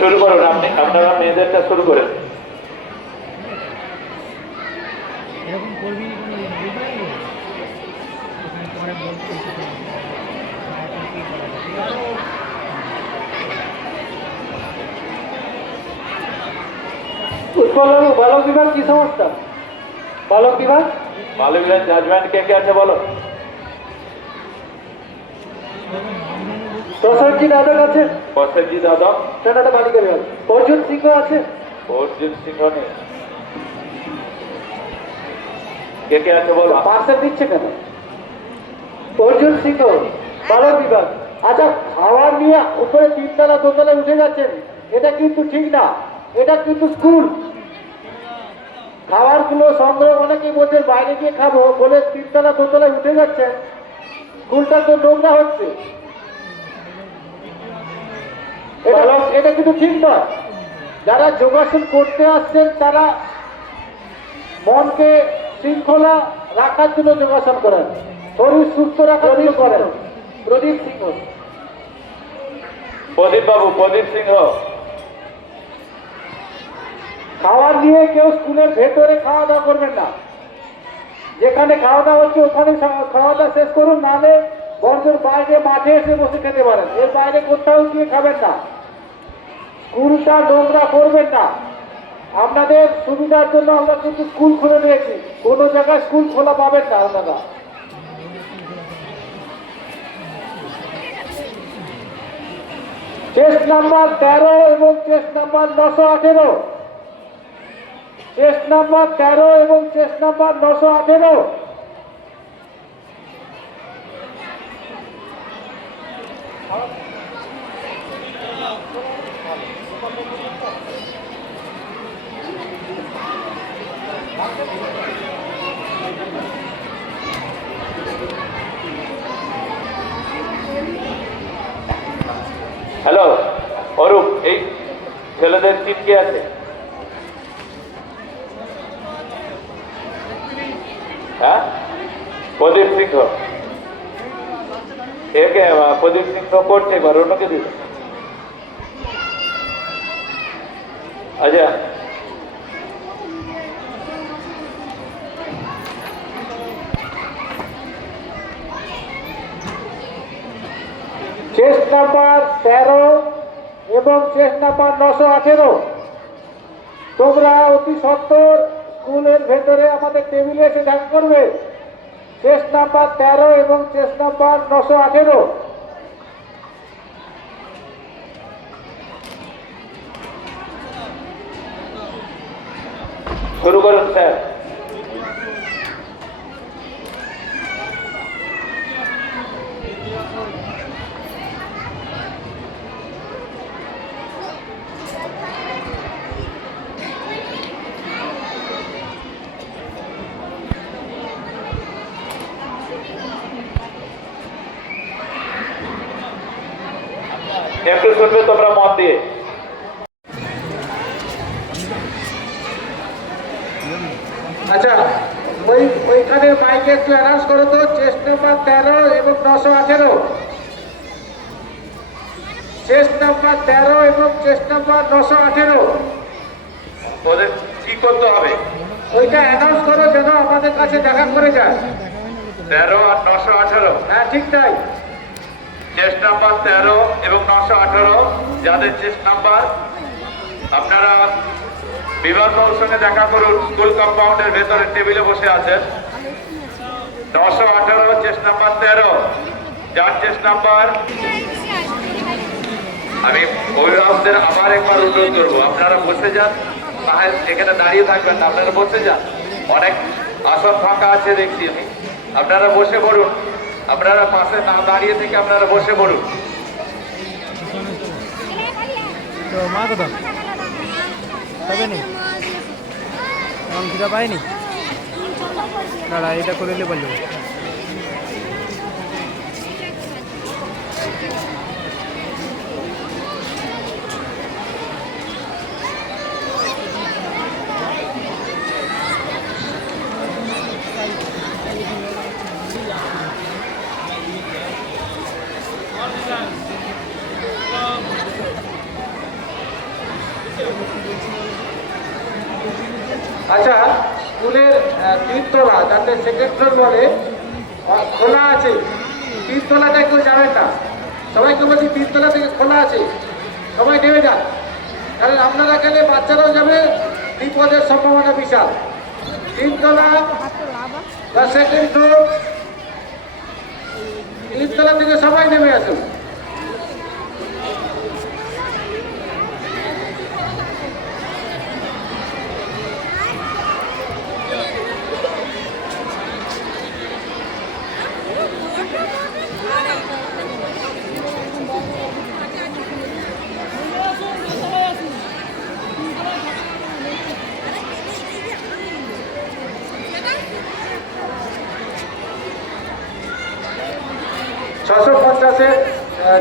শুরু করুন, আপনি আপনারা মেয়েদেরটা শুরু করেন। এরকম করবি উৎপলবাবু, বালক বিভাগ কি সমস্যা? বালক বিভাগ জাজমেন্ট কে কে আছে বলো? প্রসেনজিৎ যাদব আছে, প্রসেনজিৎ যাদব, সেনাটা বালিকা বিভাগ। অর্জুন সিংহ আছে, অর্জুন সিংহ নেই। কে কে আছে বলো? পার্সেল দিচ্ছে কেন? অর্জুন সিংহ বালক বিভাগ। আচ্ছা, খাওয়ার নিয়ে উপরে তিনতলা দোতলায় উঠে যাচ্ছেন, এটা কিন্তু ঠিক না। এটা কিন্তু স্কুল। খাবার গুলো সংগ্রহ, অনেকেই বলছেন বাইরে গিয়ে খাবো বলে তিনতলা দোতলায় উঠে যাচ্ছেন, স্কুলটা তো নোংরা হচ্ছে। এটা কিন্তু ঠিক নয়। যারা যোগাসন করতে আসছেন তারা মনকে শৃঙ্খলা রাখার জন্য যোগাসন করেন, শরীর সুস্থ রাখার জন্য করেন। প্রদীপ সিংহ, প্রদীপ বাবু, প্রদীপ সিংহ। খাওয়ার নিয়ে কেউ স্কুলের ভেতরে খাওয়া দাওয়া করবেন না। যেখানে খাওয়া দাওয়া হচ্ছে ওখানে খাওয়া দাওয়া শেষ করুন, নাহলে বন্ধুর বাইরে মাঠে এসে বসে খেতে পারেন। এর বাইরে কোথাও গিয়ে খাবেন না। স্কুলটা নোংরা করবেন না। আপনাদের সুবিধার জন্য আমরা কিন্তু স্কুল খুলে দিয়েছি, কোনো জায়গায় স্কুল খোলা পাবেন না আপনারা। চেস্ট নাম্বার 13 এবং চেস্ট নাম্বার 918, চেস্ট নাম্বার 13 এবং চেস্ট নাম্বার 918। হ্যালো অরূপ, এই ছেলেদের সিট কে আছে? হ্যাঁ, প্রদীপ সিংহ। একে প্রদীপ সিংহ করছে, এবার অন্যকে দিল। আচ্ছা, চেস্ট নাম্বার 13 এবং চেস্ট নাম্বার 918, তোমরা অতি সত্বর স্কুলের ভেতরে আমাদের টেবিলে এসে দেখা করবে। চেস্ট নাম্বার 13 এবং চেস্ট নাম্বার 918। শুরু করুন স্যার। একটু শুনবে তোমরা মন দিয়ে। আচ্ছা, ওইখানে মাইকে একটু অ্যানাউন্স করো তো, চেস্ট নাম্বার 13 এবং 918। চেস্ট নাম্বার 13 এবং চেস্ট নাম্বার 918। ওদের কি করতে হবে? ওইটা অ্যানাউন্স করো যেন আমাদের কাছে দেখা করে যায়। 13 আর 918। হ্যাঁ, ঠিক তাই। চেস্ট নাম্বার 13 এবং 918, যাদের চেস্ট নাম্বার, আপনারা বিভাগবাবুর সঙ্গে দেখা করুন। স্কুল কম্পাউন্ডের ভেতরে টেবিলে বসে আছেন। 918 চেস্ট নাম্বার 13, যার চেস্ট নাম্বার। আমি অভিভাবকদের আবার একবার অনুরোধ করবো, আপনারা বসে যান, এখানে দাঁড়িয়ে থাকবেন না, আপনারা বসে যান। অনেক আসন ফাঁকা আছে দেখছি আমি, আপনারা বসে পড়ুন। আপনারা পাশে না দাঁড়িয়ে থেকে আপনারা বসে পড়ুন। তো মা কোথাও হবে নি, অঙ্কিতা পাইনি। দাঁড়া, এটা করে নিলে পারলো। আচ্ছা, স্কুলের তিনতলা যাতে সেকেন্ড ফ্লোর বলে খোলা আছে, তিনতলাটা কেউ যাবেন না, সবাইকে বলছি তিনতলা থেকে খোলা আছে, সবাই নেমে যান, কারণ আপনারা গেলে বাচ্চারাও যাবে, বিপদের সম্ভাবনা বিশাল। তিনতলা বা সেকেন্ড ফ্লোর, তিনতলা থেকে সবাই নেমে আসুন। ছশো পঞ্চাশের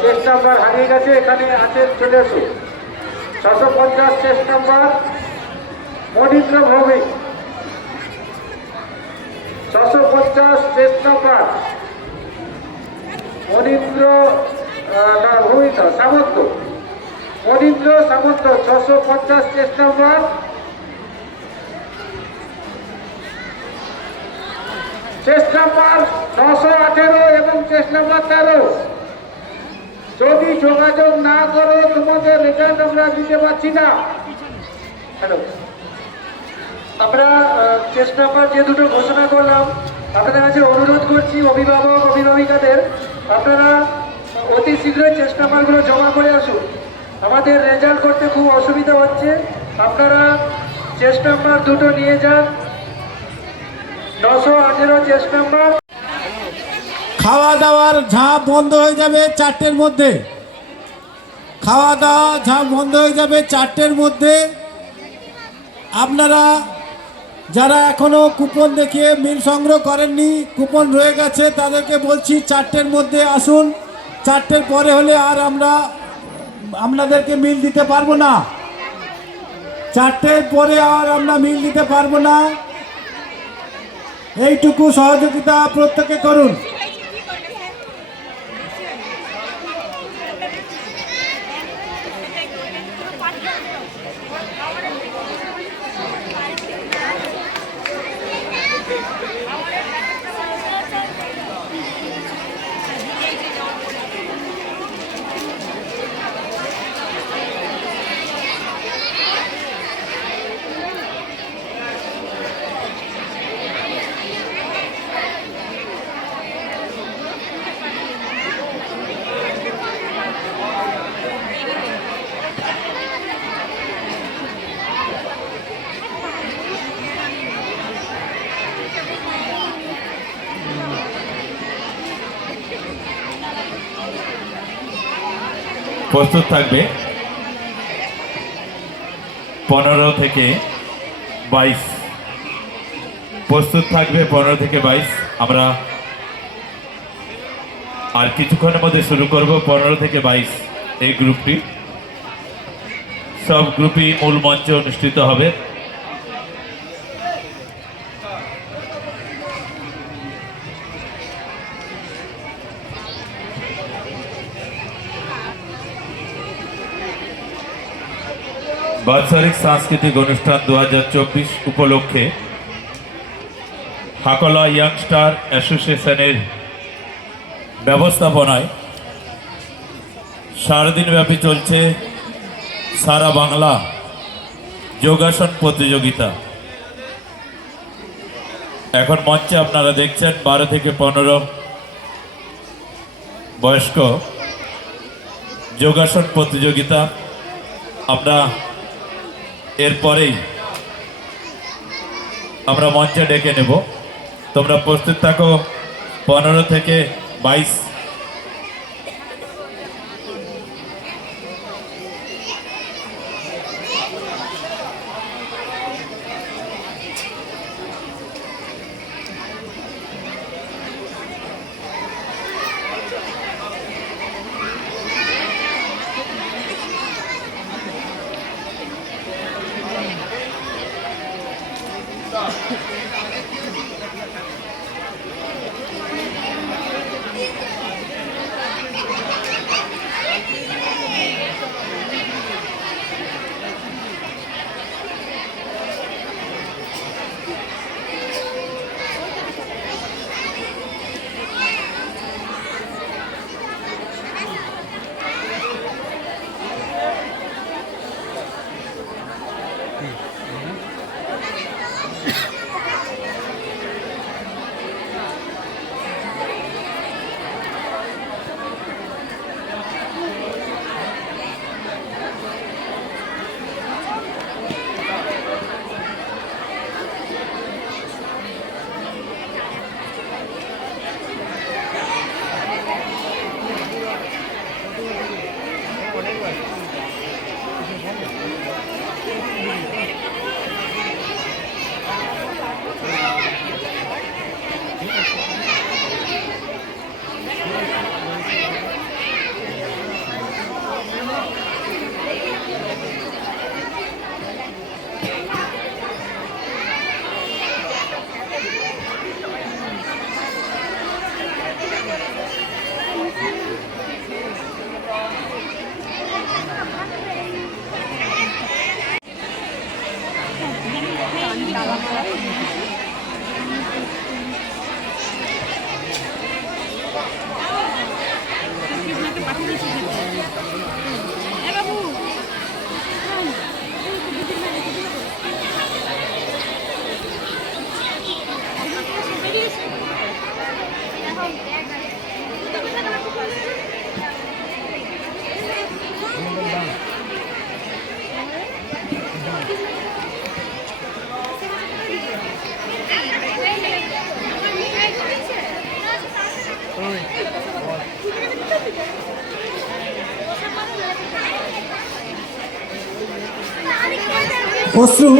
চেস্ট নাম্বার হারিয়ে গেছে, এখানে আছে, চলে আসুন। 650 chest number Manindra Bhowmik, 650 chest number Manindra Bhowmik Samanta, Manindra Samanta, 650 chest number. Chest number 918 এবং চেস্ট নাম্বার 13। যদি যোগাযোগ না করো তোমাদের রেজাল্ট আমরা দিতে পারছি না। হ্যালো, আমরা চেস্ট নাম্বার যে দুটো ঘোষণা করলাম, আপনাদের কাছে অনুরোধ করছি অভিভাবক অভিভাবিকাদের, আপনারা অতি শীঘ্রই চেস্ট নাম্বারগুলো জমা করে আসুন, আমাদের রেজাল্ট করতে খুব অসুবিধা হচ্ছে। আপনারা চেস্ট নাম্বার দুটো নিয়ে যান, 918 চেস্ট নাম্বার। খাওয়া দাওয়ার ঝাঁপ বন্ধ হয়ে যাবে 4টের মধ্যে, খাওয়া দাওয়া ঝাঁপ বন্ধ হয়ে যাবে 4টের মধ্যে। আপনারা যারা এখনো কুপন দেখিয়ে মিল সংগ্রহ করেননি, কুপন রয়ে গেছে, তাদেরকে বলছি 4টের মধ্যে আসুন, 4টের পরে হলে আর আমরা আপনাদেরকে মিল দিতে পারবো না, 4টের পরে আর আমরা মিল দিতে পারবো না। এইটুকু সহযোগিতা প্রত্যেকে করুন। প্রস্তুত থাকবে 15 থেকে 22, প্রস্তুত থাকবে 15 থেকে 22। আমরা আর কিছুক্ষণের মধ্যে শুরু করব 15 থেকে 22 এই গ্রুপটি। সব গ্রুপই মূল মঞ্চে অনুষ্ঠিত হবে। বাৎসরিক সাংস্কৃতিক অনুষ্ঠান 2024 উপলক্ষে হাকলা ইয়াংস্টার অ্যাসোসিয়েশনের ব্যবস্থাপনায় সারাদিনব্যাপী চলছে সারা বাংলা যোগাসন প্রতিযোগিতা। এখন মঞ্চে আপনারা দেখছেন 12 থেকে 15 বয়স্ক যোগাসন প্রতিযোগিতা। আমরা এরপরেই আমরা মঞ্চে ডেকে নেব। তোমরা প্রস্তুত থাকো 15 থেকে 22। অশ্রু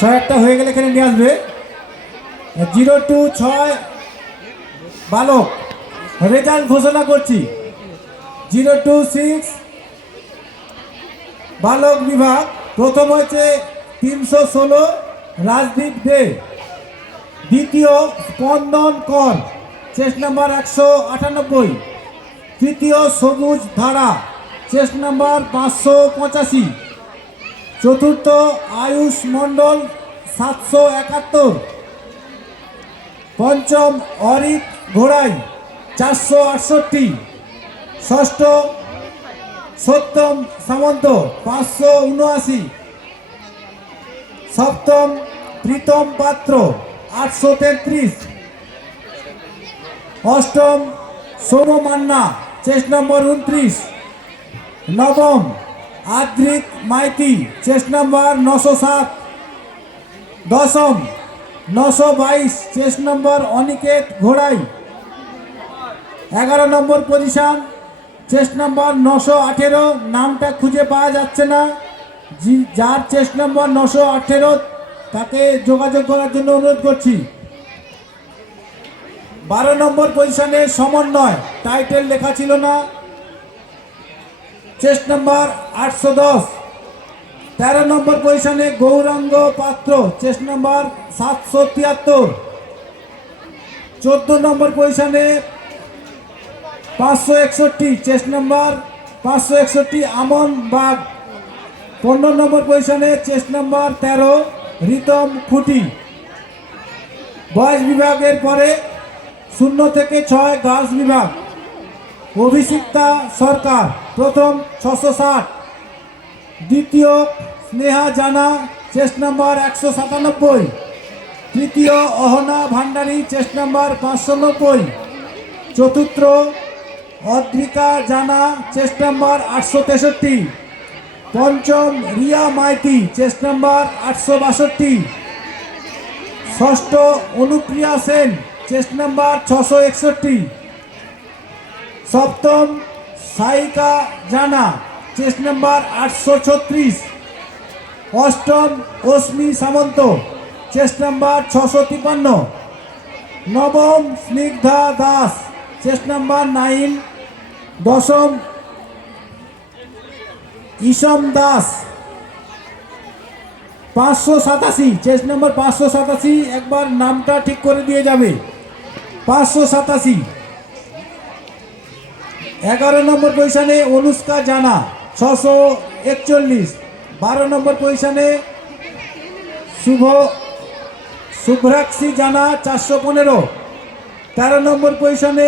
6-1টা হয়ে গেলে এখানে নিয়ে আসবে। 0-6 বালক রেজাল্ট ঘোষণা করছি। 0-6 বালক বিভাগ প্রথম হয়েছে 316 রাজদীপ দে, দ্বিতীয় স্পন্দন কর চেস্ট নাম্বার 198, তৃতীয় সবুজ ধারা চেস্ট নাম্বার 585, চতুর্থ আয়ুষ মণ্ডল 771, পঞ্চম অরিত ঘোড়াই 468, ষষ্ঠ সত্যম সামন্ত 579, সপ্তম প্রীতম পাত্র 833, অষ্টম সোম মান্না চেস্ট নম্বর 29, নবম আদ্রিক মাইতি চেস্ট নাম্বার 907, দশম 922 চেস্ট নম্বর অনিকেত ঘোড়াই, 11 নম্বর পজিশন চেস্ট নাম্বার 918, নামটা খুঁজে পাওয়া যাচ্ছে না, যার চেস্ট নাম্বার 918 তাকে যোগাযোগ করার জন্য অনুরোধ করছি। 12 নম্বর পজিশনে সমন্বয়, টাইটেল লেখা ছিল না, চেস্ট নাম্বার 810। 13 নম্বর পজিশনে গৌরাঙ্গ পাত্র চেস্ট নাম্বার 773। 14 নম্বর পজিশনে 561 চেস্ট নাম্বার 561 আমন বাগ। 15 নম্বর পজিশনে চেস্ট নাম্বার 13 রিতম খুঁটি। বয়েজ বিভাগের পরে 0 থেকে 6 গার্লস বিভাগ অভিষিক্তা সরকার প্রথম 660, দ্বিতীয় স্নেহা জানা চেস্ট নাম্বার 197, তৃতীয় অহনা ভান্ডারী চেস্ট নাম্বার 590, চতুর্থ অদ্রিকা জানা চেস্ট নাম্বার 863, পঞ্চম রিয়া মাইতি চেস্ট নাম্বার 862, ষষ্ঠ অনুপ্রিয়া সেন চেস্ট নাম্বার 661, সপ্তম সাইকা জানা চেস্ট নাম্বার 836, অষ্টম অশ্মি সামন্ত চেস্ট নাম্বার 653, নবম স্নিগ্ধা দাস চেস্ট নাম্বার 9, দশম ইসম দাস 587 চেস্ট নাম্বার 587, একবার নামটা ঠিক করে দিয়ে যাবে 587। 11 নম্বর পজিশনে অনুষ্কা জানা 641, 12 নম্বর পজিশনে শুভ্রাক্ষী জানা 415, 13 নম্বর পজিশনে